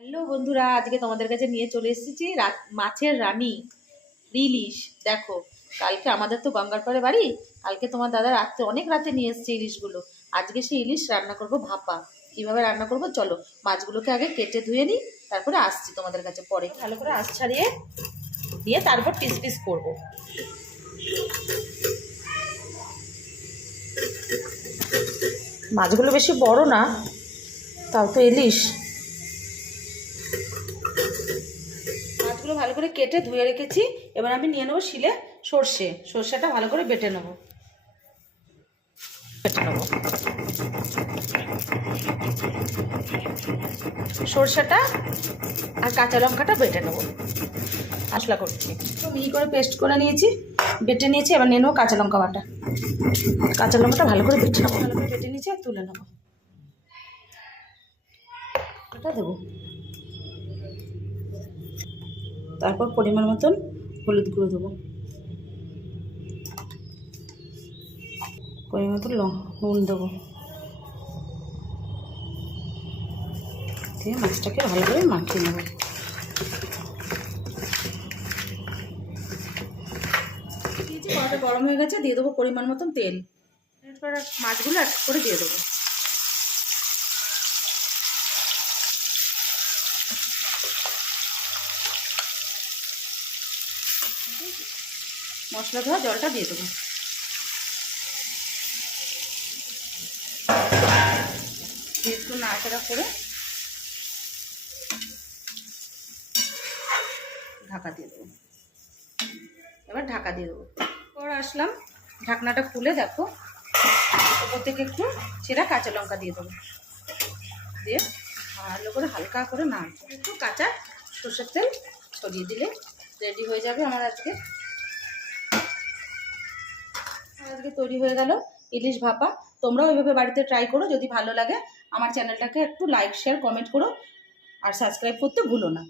Hello বন্ধুরা, আজকে তোমাদের কাছে নিয়ে চলে এসেছি মাছের রানী ইলিশ। দেখো, কালকে আমাদের তো গঙ্গার পাড়ে বাড়ি, কালকে তোমার দাদা রাত্রে অনেক রাতে নিয়ে এসেছে ইলিশগুলো। আজকে সেই ইলিশ রান্না করব ভাপা। কীভাবে রান্না করব চলো, মাছগুলোকে আগে কেটে ধুয়ে নিই, তারপরে আসছি তোমাদের কাছে পরে। ভালো করে আঁশ ছাড়িয়ে দিয়ে তারপর পিস পিস করবো। মাছগুলো বেশি বড় না, তাও তো ইলিশ। মাছগুলো ভালো করে কেটে ধুয়ে রেখেছি। এবার আমি নিয়ে নেবো শিলে সর্ষেটা ভালো করে বেটে নেবো। সর্ষেটা আর কাঁচা লঙ্কাটা বেটে নেবো। মশলা করছি তো মিহি করে পেস্ট করে নিয়েছি, বেটে নিয়েছি। এবার নিয়ে নেবো কাঁচা লঙ্কা বাটা। কাঁচা লঙ্কাটা ভালো করে বেটে নেবো, ভালো করে বেটে নিয়েছি আর তুলে নেবো। এটা দেবো, তারপর পরিমাণ মতন হলুদ গুঁড়ো দেবো, পরিমাণ মতন নুন দেবো, দিয়ে মাছটাকে ভালো করে মাখিয়ে নেব। কড়াটা গরম হয়ে গেছে, দিয়ে দেবো পরিমাণ মতন তেল। এরপর মাছগুলো এক করে দিয়ে দেবো। মশলা ধোয়া জলটা দিয়ে দেবো। একটু নাড়াচাড়া করে ঢাকা দিয়ে দেবো। এবার ঢাকা দিয়ে দেবো। পর আসলাম, ঢাকনাটা খুলে দেখো, ওপর থেকে একটু ছেঁড়া কাঁচা লঙ্কা দিয়ে দেবো। দিয়ে ভালো করে হালকা করে নাড়বো। একটু কাঁচা সর্ষের তেল ছড়িয়ে দিলে রেডি হয়ে যাবে আমার আজকে তৈরি হয়ে গেল ইলিশ ভাপা। তোমরাও ওইভাবে বাড়িতে ট্রাই করো। যদি ভালো লাগে আমার চ্যানেলটাকে একটু লাইক শেয়ার কমেন্ট করো আর সাবস্ক্রাইব করতে ভুলো না।